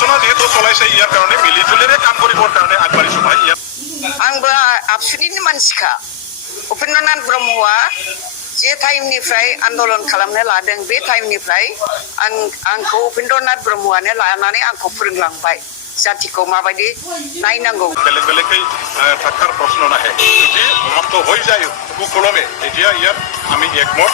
निर्वाचन जेहेतु चलाइसे यार कारणे मिलि जुलिरे काम करिबर कारणे आगबारिसो भाई यार आंबो आबसुनिनि मानसिखा उपेन्द्रनाथ ब्रह्मआ जे टाइमनिफ्राय आन्दोलन खालामनो लादों बे टाइमनिफ्राय आंखौ उपेन्द्रनाथ ब्रह्मआनो लानानै आंखौ फोरोंलांबाय जातिखौ माबायदि नायनांगौ बेलेग बेलेगै थाखार प्रश्न नाहे जुदि समाप्त হৈ যায় সুকলমে এতিয়া ইয়াত আমি একমত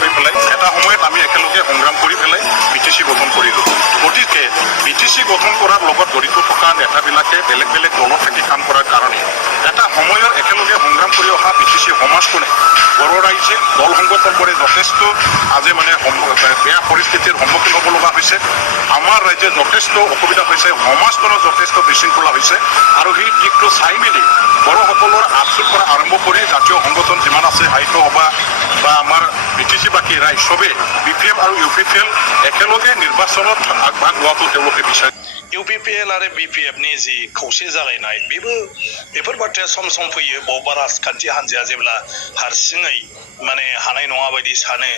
হৈ পেলাই এটা সময়ত আমি একেলগে সংগ্ৰাম কৰি পেলাই বিটিসি গঠন কৰিলো গতিকে বিটিসি গঠন কৰাৰ লগত জড়িত থকা নেতাবিলাকে বেলেগ বেলেগ দলত থাকি কাম কৰাৰ কাৰণে এটা সময়ৰ একেলগে সংগ্ৰাম কৰি অহা বিটিসি সমাজখনে বড়ো ৰাইজে দল সংগঠন কৰি যথেষ্ট আজি মানে বেয়া পৰিস্থিতিৰ সন্মুখীন হ'ব লগা হৈছে আমাৰ ৰাজ্যে যথেষ্ট অসুবিধা হৈছে সমাজখনৰ যথেষ্ট বিশৃংখলা হৈছে আৰু সেই দিশটো চাই মেলি বড়োসকলৰ আচুৰ পৰা আৰম্ভ কৰি জাতীয় সংগঠন যিমান আছে সাহিত্য সভা বা আমাৰ বিটিসি বাকী ৰাইজ চবে BPF আৰু UPPL একেলগে নিৰ্বাচনত আগভাগ লোৱাটো তেওঁলোকে বিচাৰে UPPL आरो BPF नि जि खौसे जालायनाय बेफोर बाथ्राया सम सम फैयो बबेबा राजखान्थि हान्जाया जेब्ला हारसिङै माने हानाय नङा बायदि सानो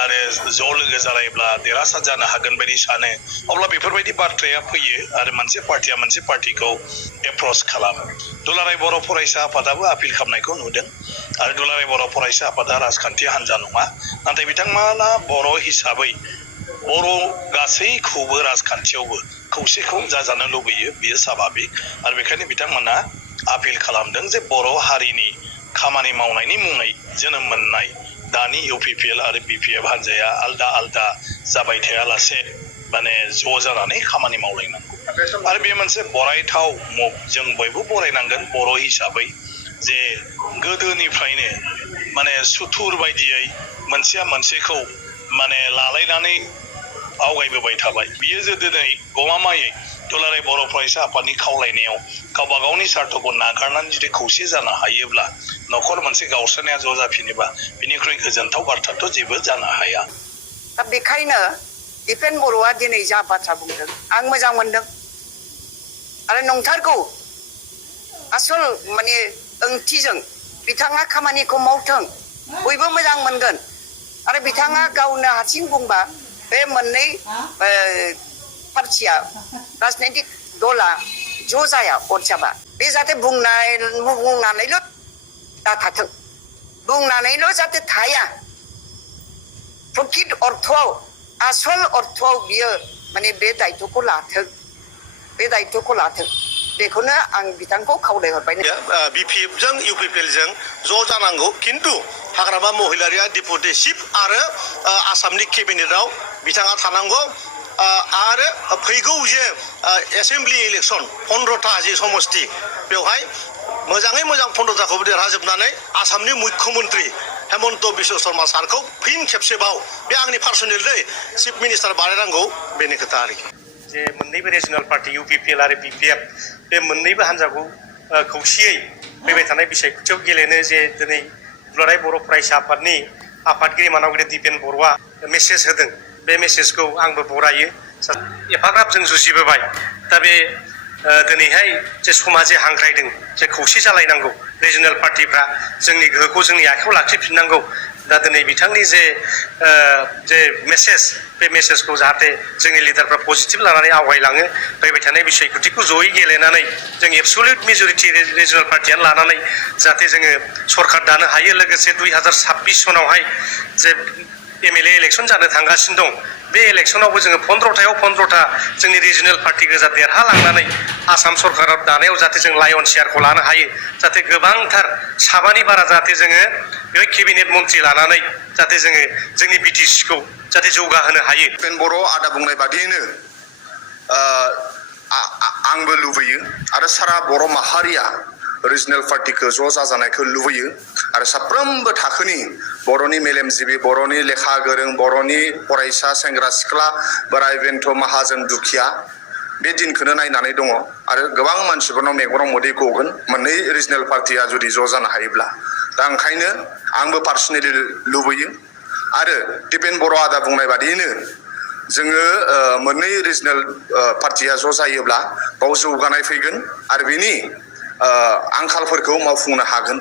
आरो ज' लोगो जालायब्ला देरहासार जानो हागोन बायदि सानो अब्ला बेफोरबायदि बाथ्राया फैयो आरो मोनसे पार्टिया मोनसे पार्टिखौ एप्रच खालामो दुलाराय बर' फरायसा आफादाबो आपिल खालामनायखौ नुदों आरो दुलाराय बर' फरायसा आफादा राजखान्थि हान्जा नङा नाथाय बिथांमोना बर' हिसाबै बर' गासैखौबो राजखान्थियावबो खौसेखौ जाजानो लुबैयो बेयो स्वाभाबिक आरो बेखायनो बिथांमोना आपिल खालामदों जे बर' हारिनि खामानि मावनायनि मुङै जोनोम मोननाय दानि UPPL आरो BPF हान्जाया आलदा आलदा जाबाय थायालासे माने ज' जानानै खामानि मावलायनांगौ आरो बे मोनसे बरायथाव मुभ जों बयबो बरायनांगोन बर' हिसाबै जे गोदोनिफ्रायनो माने सुथुर बायदियै मोनसेया मोनसेखौ माने लालायनानै आवगायबोबाय थाबाय बियो जे दिनै गमामायै दुलाराय बर' फरायसा आफादनि खावलायनायाव गावबा गावनि स्वार्थखौ नागारनानै जुदि खौसे जानो हायोब्ला न'खर मोनसे गावस्रानाया ज' जाफिनोबा बिनिख्रुइ गोजोनथाव बाथ्राथ' जेबो जानो हाया दा बेखायनो दिपेन बर'आ दिनै जा बाथ्रा बुंदों आं मोजां मोनदों आरो नंथारगौ आसल माने ओंथिजों बिथाङा खामानिखौ मावथों बयबो मोजां मोनगोन आरो बिथाङा गावनो हारसिं बुंबा बे मोननै पार्टिया राजनैतिक दला ज' जाया भट जाबा बे जाहाथे बुंनानैल' दा थाथों बुंनानैल' जाहाथे थाया प्रकृत अर्थआव आसल अर्थआव बियो माने बे दायित्वखौ लाथों बेखौनो आं बिथांखौ खावलायहरबाय BPF जों UPPL जों ज' जानांगौ खिन्थु हाग्रामा महिलारिया डेपुटि चिफ आरो आसामनि केबिनेटआव बिथाङा थानांगौ आरो फैगौ जे एसेम्बलि इलेक्सन 15टा जे समष्टि बेवहाय मोजाङै मोजां 15टाखौबो देरहाजोबनानै आसामनि मुख्यमन्त्रि हेमन्त बिश्व शर्मा सारखौ फिन खेबसेबाव बे आंनि पार्सनेल चिफ मिनिस्टार बानायनांगौ बेनि खोथा आरोखि जे मोननैबो रिजनाल पार्टी UPPL आरो BPF बे मोननैबो हान्जाखौ खौसेयै फैबाय थानाय बिसायख'थियाव गेलेनो जे दिनै दुलाराय बर' फरायसा आफादनि आफादगिरि मानगगिरि दिपेन बर'आ मेसेज होदों बे मेसेजखौ आंबो बरायो एफाग्राब जों जुजिबोबाय दा बे दिनैहाय जे समाजे हांख्रायदों जे खौसे जालायनांगौ रिजनाल पार्टिफ्रा जोंनि गोहोखौ जोंनि आखायाव लाखिफिननांगौ दा दिनै बिथांनि जे मेसेज बे मेसेजखौ जाहाथे जोंनि लिडारफ्रा पजिटिभ लानानै आवगायलाङो फैबाय थानाय बिसायख'थिखौ जयै गेलेनानै जों एबसुलुट मेजरिटि रिजनाल पार्टियानो लानानै जाहाथे जोङो सरकार दानो हायो लोगोसे 2026 सनावहाय जे MLA इलेक्सन जानो थांगासिनो दं बे इलेक्सनावबो जोङो 15टायाव 15टा जोंनि रिजनाल पार्टि गोजा देरहालांनानै आसाम सरकाराव दानायाव जाहाथे जों लायन शेयारखौ लानो हायो जाहाथे गोबांथार साबानि बारा जाहाथे जोङो बे केबिनेट मन्थ्रि लानानै जाहाथे जोङो जोंनि BTCखौ जाहाथे जौगाहोनो हायो दिपेन बर' आदा बुंनाय बादियैनो आंबो लुबैयो आरो सारा बर' माहारिया रिजनाल पार्टिखौ ज' जाजानायखौ लुबैयो आरो साफ्रोमबो थाखोनि बर'नि मेलेमजिबि बर'नि लेखा गोरों बर'नि फरायसा सेंग्रा सिख्ला बोराय बेन्थ माहाजोन दुखिया बे दिनखौनो नायनानै दङ आरो गोबां मानसिफोरनाव मेगनाव मोदै गगोन मोननै रिजनाल पार्टिया जुदि ज' जानो हायोब्ला दा ओंखायनो आंबो पार्सनेलि लुबैयो आरो दिपेन बर' आदा बुंनाय बादियैनो जोङो मोननै रिजनाल पार्टिया ज' जायोब्ला बाव जौगानाय फैगोन आरो बेनि आंखालफोरखौ मावफुंनो हागोन।